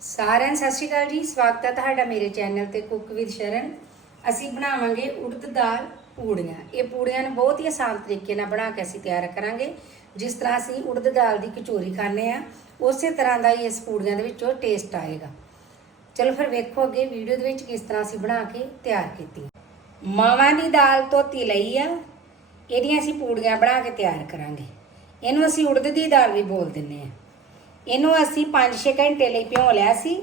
ਸਾਰਿਆਂ ਨੂੰ ਸਤਿ ਸ਼੍ਰੀ ਅਕਾਲ ਜੀ। ਸਵਾਗਤ ਹੈ ਤੁਹਾਡਾ ਮੇਰੇ ਚੈਨਲ ਤੇ ਕੁੱਕ ਵਿਦ ਸ਼ਰਨ। ਅਸੀਂ ਬਣਾਵਾਂਗੇ ਉੜਦ ਦਾਲ ਪੂੜੀਆਂ। ਇਹ ਪੂੜੀਆਂ ਨੂੰ ਬਹੁਤ ਹੀ ਆਸਾਨ ਤਰੀਕੇ ਨਾਲ ਬਣਾ ਕੇ ਅਸੀਂ ਤਿਆਰ ਕਰਾਂਗੇ। ਜਿਸ ਤਰ੍ਹਾਂ ਅਸੀਂ ਉੜਦ ਦਾਲ ਦੀ ਕਚੋਰੀ ਖਾਂਦੇ ਆ ਉਸੇ ਤਰ੍ਹਾਂ ਦਾ ਹੀ ਇਸ ਪੂੜੀਆਂ ਦੇ ਵਿੱਚੋਂ ਟੇਸਟ ਆਏਗਾ। ਚਲੋ ਫਿਰ ਵੇਖੋ ਅੱਗੇ ਵੀਡੀਓ ਦੇ ਵਿੱਚ ਕਿਸ ਤਰ੍ਹਾਂ ਅਸੀਂ ਬਣਾ ਕੇ ਤਿਆਰ ਕੀਤੀ ਮਾਵਾਂ ਦੀ ਦਾਲ ਧੋਤੀ ਲਈ ਆ। ਇਹਦੀਆਂ ਅਸੀਂ ਪੂੜੀਆਂ ਬਣਾ ਕੇ ਤਿਆਰ ਕਰਾਂਗੇ। ਇਹਨੂੰ ਅਸੀਂ ਉੜਦ ਦੀ ਦਾਲ ਵੀ ਬੋਲ ਦਿੰਦੇ ਆ ਇਹਨੂੰ ਅਸੀਂ 5-6 ਘੰਟੇ ਲਈ ਭਿਉਂ ਲਿਆ ਸੀ।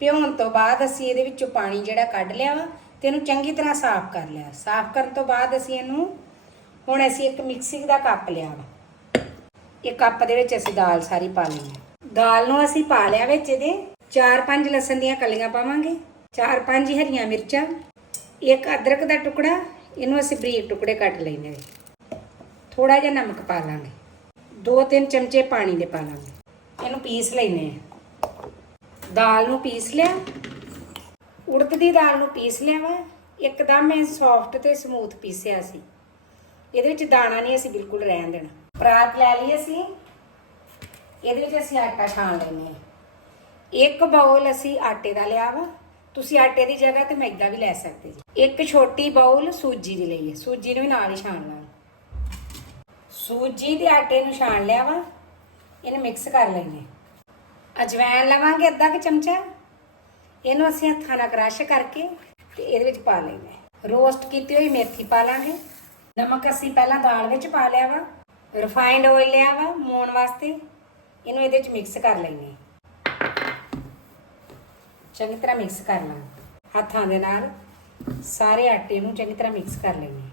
ਭਿਉਣ ਤੋਂ ਬਾਅਦ ਅਸੀਂ ਇਹਦੇ ਵਿੱਚੋਂ ਪਾਣੀ ਜਿਹੜਾ ਕੱਢ ਲਿਆ ਵਾ ਤੇ ਇਹਨੂੰ ਚੰਗੀ ਤਰ੍ਹਾਂ ਸਾਫ਼ ਕਰ ਲਿਆ। ਸਾਫ਼ ਕਰਨ ਤੋਂ ਬਾਅਦ ਅਸੀਂ ਇਹਨੂੰ ਹੁਣ ਅਸੀਂ ਇੱਕ ਮਿਕਸੀ ਦਾ ਕੱਪ ਲਿਆ ਵਾ। ਇਹ ਕੱਪ ਦੇ ਵਿੱਚ ਅਸੀਂ ਦਾਲ ਸਾਰੀ ਪਾ ਲਈ ਹੈ। ਦਾਲ ਨੂੰ ਅਸੀਂ ਪਾ ਲਿਆ ਵਿੱਚ ਇਹਦੇ 4-5 ਲਸਣ ਦੀਆਂ ਕਲੀਆਂ ਪਾਵਾਂਗੇ। 4-5 ਹਰੀਆਂ ਮਿਰਚਾਂ, ਇੱਕ ਅਦਰਕ ਦਾ ਟੁਕੜਾ, ਇਹਨੂੰ ਅਸੀਂ ਬਰੀਕ ਟੁਕੜੇ ਕੱਟ ਲੈਣੇ ਥੋੜਾ ਜਿਹਾ ਨਮਕ ਪਾ ਲਾਂਗੇ। 2-3 ਚਮਚੇ ਪਾਣੀ ਦੇ ਪਾ ਲਾਂਗੇ। ਇਹਨੂੰ ਪੀਸ ਲੈਨੇ ਆ। ਦਾਲ ਨੂੰ ਪੀਸ ਲਿਆ। ਉੜਦ ਦੀ ਦਾਲ ਨੂੰ ਪੀਸ ਲਿਆ ਵਾ। ਇੱਕਦਮ ਇਹ ਸੌਫਟ ਤੇ ਸਮੂਥ ਪੀਸਿਆ ਸੀ। ਇਹਦੇ ਵਿੱਚ ਦਾਣਾ ਨਹੀਂ ਅਸੀਂ ਬਿਲਕੁਲ ਰਹਿਣ ਦੇਣਾ। ਪਰਾਤ ਲੈ ਲਈ ਅਸੀਂ। ਇਹਦੇ ਵਿੱਚ ਅਸੀਂ ਆਟਾ ਛਾਣ ਲੈਨੇ ਆ। ਇੱਕ ਬਾਉਲ ਅਸੀਂ ਆਟੇ ਦਾ ਲਿਆ ਵਾ। ਤੁਸੀਂ ਆਟੇ ਦੀ ਜਗ੍ਹਾ ਤੇ ਮੈਦਾ ਵੀ ਲੈ ਸਕਦੇ ਜੀ। ਇੱਕ ਛੋਟੀ ਬਾਉਲ ਸੂਜੀ ਦੀ ਲਈ ਹੈ ਸੂਜੀ ਨੂੰ ਵੀ ਨਾਲ ਹੀ ਛਾਣ ਲਾਂਗੇ ਸੂਜੀ ਦੇ ਆਟੇ ਨੂੰ ਛਾਣ ਲਿਆ ਵਾ। ਇਹਨੂੰ ਮਿਕਸ ਕਰ ਲੈਣੇ ਅਜਵਾਇਣ ਲਵਾਂਗੇ ਅੱਧਾ ਕੁ ਚਮਚਾ। ਇਹਨੂੰ ਅਸੀਂ ਹੱਥਾਂ ਨਾਲ ਕ੍ਰਸ਼ ਕਰਕੇ ਤੇ ਇਹਦੇ ਵਿੱਚ ਪਾ ਲੈਣਾ ਰੋਸਟ ਕੀਤੀ ਹੋਈ ਮੇਥੀ ਪਾ ਲਾਂਗੇ। ਨਮਕ ਅਸੀਂ ਪਹਿਲਾਂ ਦਾਲ ਵਿੱਚ ਪਾ ਲਿਆ ਵਾ। ਰਿਫਾਈਨਡ ਆਇਲ ਲਿਆ ਵਾ ਮੋਣ ਵਾਸਤੇ। ਇਹਨੂੰ ਇਹਦੇ ਵਿੱਚ ਮਿਕਸ ਕਰ ਲੈਣੇ ਚੰਗੀ ਤਰ੍ਹਾਂ ਮਿਕਸ ਕਰ ਲਾਂਗੇ। ਹੱਥਾਂ ਦੇ ਨਾਲ ਸਾਰੇ ਆਟੇ ਨੂੰ ਚੰਗੀ ਤਰ੍ਹਾਂ ਮਿਕਸ ਕਰ ਲੈਣੇ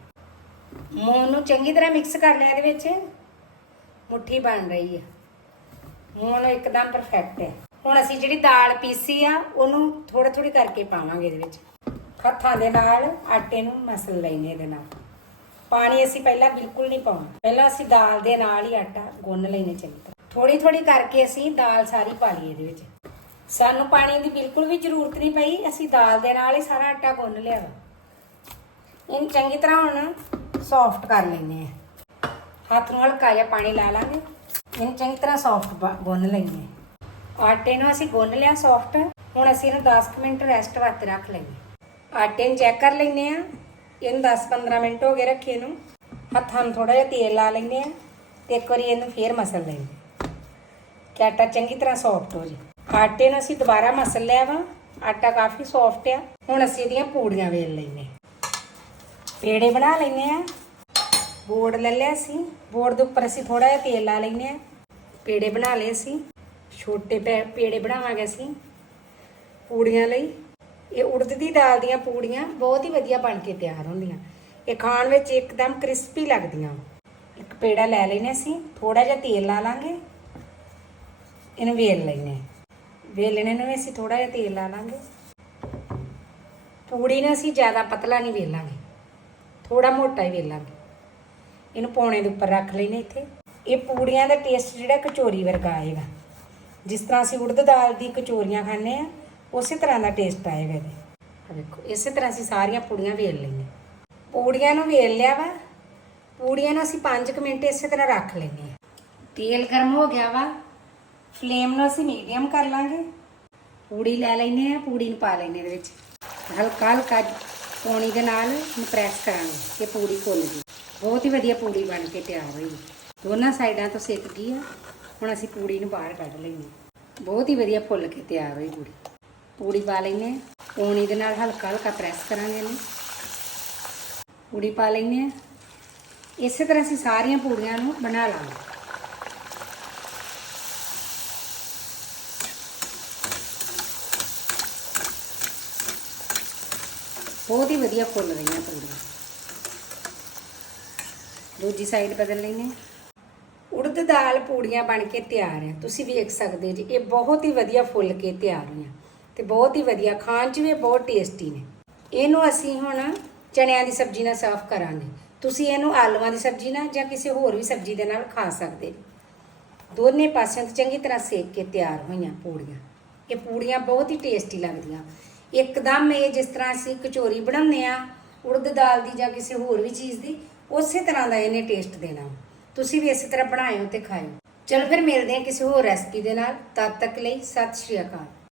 ਮੋਣ ਨੂੰ ਚੰਗੀ ਤਰ੍ਹਾਂ ਮਿਕਸ ਕਰ ਲਿਆ ਇਹਦੇ ਵਿੱਚ। ਮੁੱਠੀ ਬਣ ਰਹੀ ਹੈ। ਹੁਣ ਇੱਕਦਮ ਪਰਫੈਕਟ ਹੈ। ਹੁਣ ਅਸੀਂ ਜਿਹੜੀ ਦਾਲ ਪੀਸੀ ਆ, ਉਹਨੂੰ ਥੋੜਾ ਥੋੜੀ ਕਰਕੇ ਪਾਵਾਂਗੇ ਇਹਦੇ ਵਿੱਚ। ਹੱਥਾਂ ਦੇ ਨਾਲ ਆਟੇ ਨੂੰ ਮਸਲ ਲੈਣੇ ਇਹਦੇ ਨਾਲ। ਪਾਣੀ ਅਸੀਂ ਪਹਿਲਾਂ ਬਿਲਕੁਲ ਨਹੀਂ ਪਾਉਣਾ। ਪਹਿਲਾਂ ਅਸੀਂ ਦਾਲ ਦੇ ਨਾਲ ਹੀ ਆਟਾ ਗੁੰਨ ਲੈਣੇ ਚੰਗੀ ਤਰ੍ਹਾਂ। ਥੋੜੀ ਥੋੜੀ ਕਰਕੇ ਅਸੀਂ ਦਾਲ ਸਾਰੀ ਪਾ ਲਈ ਇਹਦੇ ਵਿੱਚ। ਸਾਨੂੰ ਪਾਣੀ ਦੀ ਬਿਲਕੁਲ ਵੀ ਜ਼ਰੂਰਤ ਨਹੀਂ ਪਈ, ਅਸੀਂ ਦਾਲ ਦੇ ਨਾਲ ਹੀ ਸਾਰਾ ਆਟਾ ਗੁੰਨ ਲਿਆ ਵਾ। ਇਹਨੂੰ ਚੰਗੀ ਤਰ੍ਹਾਂ ਹੁਣ ਸੌਫਟ ਕਰ ਲੈਣੇ ਆ। ਹੱਥ ਨੂੰ ਹਲਕਾ ਜਿਹਾ ਪਾਣੀ ਲਾ ਲਾਂਗੇ। ਇਹਨੂੰ ਚੰਗੀ ਤਰ੍ਹਾਂ ਸੌਫਟ ਗੁੰਨ ਲਈਏ। ਆਟੇ ਨੂੰ ਅਸੀਂ ਗੁੰਨ ਲਿਆ ਸੌਫਟ ਹੁਣ ਅਸੀਂ ਇਹਨੂੰ 10 ਕੁ ਮਿੰਟ ਰੈਸਟ ਵਾਸਤੇ ਰੱਖ ਲਈਏ। ਆਟੇ ਨੂੰ ਚੈੱਕ ਕਰ ਲੈਨੇ ਆ ਇਹਨੂੰ 10-15 ਮਿੰਟ ਹੋ ਗਏ ਰੱਖੇ ਨੂੰ ਹੱਥਾਂ ਨੂੰ ਥੋੜਾ ਜਿਹਾ ਤੇਲ ਲਾ ਲੈਨੇ ਆ ਤੇ ਇੱਕ ਵਾਰੀ ਇਹਨੂੰ ਫੇਰ ਮਸਲ ਲੈਂਦੇ ਕਿ ਆਟਾ ਚੰਗੀ ਤਰ੍ਹਾਂ ਸੌਫਟ ਹੋ ਜੇ ਆਟੇ ਨੂੰ ਅਸੀਂ ਦੁਬਾਰਾ ਮਸਲ ਲਿਆ ਵਾ। ਆਟਾ ਕਾਫੀ ਸੌਫਟ ਆ। ਹੁਣ ਅਸੀਂ ਇਹਦੀਆਂ ਪੂੜੀਆਂ ਵੇਲ ਲੈਨੇ ਪੇੜੇ ਬਣਾ ਲੈਨੇ ਆ ਬੋਰਡ ਲੈ ਲਿਆ ਅਸੀਂ। ਬੋਰਡ ਦੇ ਉੱਪਰ ਅਸੀਂ ਥੋੜਾ ਜਿਹਾ ਤੇਲ ਲਾ ਲੈਨੇ ਆ ਪੇੜੇ ਬਣਾ ਲਏ ਅਸੀਂ ਛੋਟੇ ਪੇ- ਪੇੜੇ ਬਣਾਵਾਂਗੇ ਅਸੀਂ ਪੂੜੀਆਂ ਲਈ। ਇਹ ਉੜਦ ਦੀ ਦਾਲ ਦੀਆਂ ਪੂੜੀਆਂ ਬਹੁਤ ਹੀ ਵਧੀਆ ਬਣ ਕੇ ਤਿਆਰ ਹੁੰਦੀਆਂ। ਇਹ ਖਾਣ ਵਿੱਚ ਇੱਕਦਮ ਕ੍ਰਿਸਪੀ ਲੱਗਦੀਆਂ। ਇੱਕ ਪੇੜਾ ਲੈ ਲੈਨੇ ਅਸੀਂ ਥੋੜਾ ਜਿਹਾ ਤੇਲ ਲਾ ਲਾਂਗੇ। ਇਹਨੂੰ ਵੇਲ ਲੈਨੇ ਵੇਲਣੇ ਨੂੰ ਵੀ ਅਸੀਂ ਥੋੜਾ ਜਿਹਾ ਤੇਲ ਲਾ ਲਾਂਗੇ। ਪੂੜੀ ਨੂੰ ਅਸੀਂ ਜ਼ਿਆਦਾ ਪਤਲਾ ਨਹੀਂ ਵੇਲਾਂਗੇ। ਥੋੜਾ ਮੋਟਾ ਹੀ ਵੇਲਾਂਗੇ। ਇਹਨੂੰ ਪੌਣੇ ਦੇ ਉੱਪਰ ਰੱਖ ਲੈਨੇ ਇੱਥੇ। ਇਹ ਪੂੜੀਆਂ ਦਾ ਟੇਸਟ ਜਿਹੜਾ ਕਚੋਰੀ ਵਰਗਾ ਆਏਗਾ। ਜਿਸ ਤਰ੍ਹਾਂ ਅਸੀਂ ਉੜਦ ਦਾਲ ਦੀ ਕਚੋਰੀਆਂ ਖਾਂਦੇ ਆ ਉਸੇ ਤਰ੍ਹਾਂ ਦਾ ਟੇਸਟ ਆਏਗਾ ਇਹਦੇ। ਆ ਵੇਖੋ ਇਸੇ ਤਰ੍ਹਾਂ ਅਸੀਂ ਸਾਰੀਆਂ ਪੂੜੀਆਂ ਵੇਲ ਲਈਆਂ। ਪੂੜੀਆਂ ਨੂੰ ਵੇਲ ਲਿਆ ਵਾ। ਪੂੜੀਆਂ ਨੂੰ ਅਸੀਂ 5 ਮਿੰਟ ਇਸੇ ਤਰ੍ਹਾਂ ਰੱਖ ਲੈਂਦੇ ਆ ਤੇਲ ਗਰਮ ਹੋ ਗਿਆ ਵਾ। ਫਲੇਮ ਨੂੰ ਅਸੀਂ ਮੀਡੀਅਮ ਕਰ ਲਾਂਗੇ। ਪੂੜੀ ਲੈ ਲੈਨੇ ਆ ਪੂੜੀ ਨੂੰ ਪਾ ਲੈਨੇ ਇਹਦੇ ਵਿੱਚ। ਹਲਕਾ ਹਲਕਾ ਪਾਣੀ ਦੇ ਨਾਲ ਇਹਨੂੰ ਪ੍ਰੈਸ ਕਰਾਂਗੇ ਕਿ ਪੂੜੀ ਫੁੱਲ ਜੀ ਬਹੁਤ ਹੀ ਵਧੀਆ ਪੂੜੀ ਬਣ ਕੇ ਤਿਆਰ ਹੋਈ। ਦੋਨਾਂ ਸਾਈਡਾਂ ਤੋਂ ਸਿੱਕ ਗਈ ਆ। ਹੁਣ ਅਸੀਂ ਪੂੜੀ ਨੂੰ ਬਾਹਰ ਕੱਢ ਲਈਏ ਬਹੁਤ ਹੀ ਵਧੀਆ ਫੁੱਲ ਕੇ ਤਿਆਰ ਹੋਈ ਪੂੜੀ। ਪੂੜੀ ਪਾ ਲੈਨੇ ਆ ਪੌਣੀ ਦੇ ਨਾਲ ਹਲਕਾ ਹਲਕਾ ਪ੍ਰੈਸ ਕਰਾਂਗੇ ਇਹਨੂੰ। ਪੂੜੀ ਪਾ ਲੈਨੇ ਆ ਇਸੇ ਤਰ੍ਹਾਂ ਅਸੀਂ ਸਾਰੀਆਂ ਪੂੜੀਆਂ ਨੂੰ ਬਣਾ ਲਾਂਗੇ। ਬਹੁਤ ਹੀ ਵਧੀਆ ਫੁੱਲ ਰਹੀਆਂ ਪੂੜੀਆਂ। ਦੂਜੀ ਸਾਈਡ ਬਦਲ ਲੈਨੇ ਉੜਦ ਦਾਲ, ਪੂੜੀਆਂ ਬਣ ਕੇ ਤਿਆਰ ਹੈ ਤੁਸੀਂ ਵੇਖ ਸਕਦੇ ਜੀ, ਇਹ ਬਹੁਤ ਹੀ ਵਧੀਆ ਫੁੱਲ ਕੇ ਤਿਆਰ ਹੋਈਆਂ ਤੇ ਬਹੁਤ ਹੀ ਵਧੀਆ, ਖਾਣ 'ਚ ਵੀ ਇਹ ਬਹੁਤ ਟੇਸਟੀ ਨੇ। ਇਹਨੂੰ ਅਸੀਂ ਹੁਣ ਚਣਿਆਂ ਦੀ ਸਬਜ਼ੀ ਨਾਲ ਸਰਵ ਕਰਾਂਗੇ। ਤੁਸੀਂ ਇਹਨੂੰ ਆਲੂਆਂ ਦੀ ਸਬਜ਼ੀ ਨਾਲ ਜਾਂ ਕਿਸੇ ਹੋਰ ਵੀ ਸਬਜ਼ੀ ਦੇ ਨਾਲ ਖਾ ਸਕਦੇ ਦੋਨੇ ਪਾਸਿਆਂ ਤੋਂ ਚੰਗੀ ਤਰ੍ਹਾਂ ਸੇਕ ਕੇ ਤਿਆਰ ਹੋਈਆਂ ਪੂੜੀਆਂ। ਇਹ ਪੂੜੀਆਂ ਬਹੁਤ ਹੀ ਟੇਸਟੀ ਲੱਗਦੀਆਂ। ਇੱਕਦਮ ਇਹ ਜਿਸ ਤਰ੍ਹਾਂ ਅਸੀਂ ਕਚੋਰੀ ਬਣਾਉਂਦੇ ਆ ਉੜਦ ਦਾਲ ਦੀ ਜਾਂ ਕਿਸੇ ਹੋਰ ਵੀ ਚੀਜ਼ ਦੀ, ਉਸੇ ਤਰ੍ਹਾਂ ਦਾ ਇਹਨੇ ਟੇਸਟ ਦੇਣਾ। ਤੁਸੀਂ ਵੀ ਇਸੇ ਤਰ੍ਹਾਂ ਬਣਾਇਓ ਤੇ ਖਾਇਓ। ਚਲੋ ਫਿਰ ਮਿਲਦੇ ਹਾਂ ਕਿਸੇ ਹੋਰ ਰੈਸਪੀ ਦੇ ਨਾਲ। ਤਦ ਤੱਕ ਲਈ ਸਤਿ ਸ਼੍ਰੀ ਅਕਾਲ।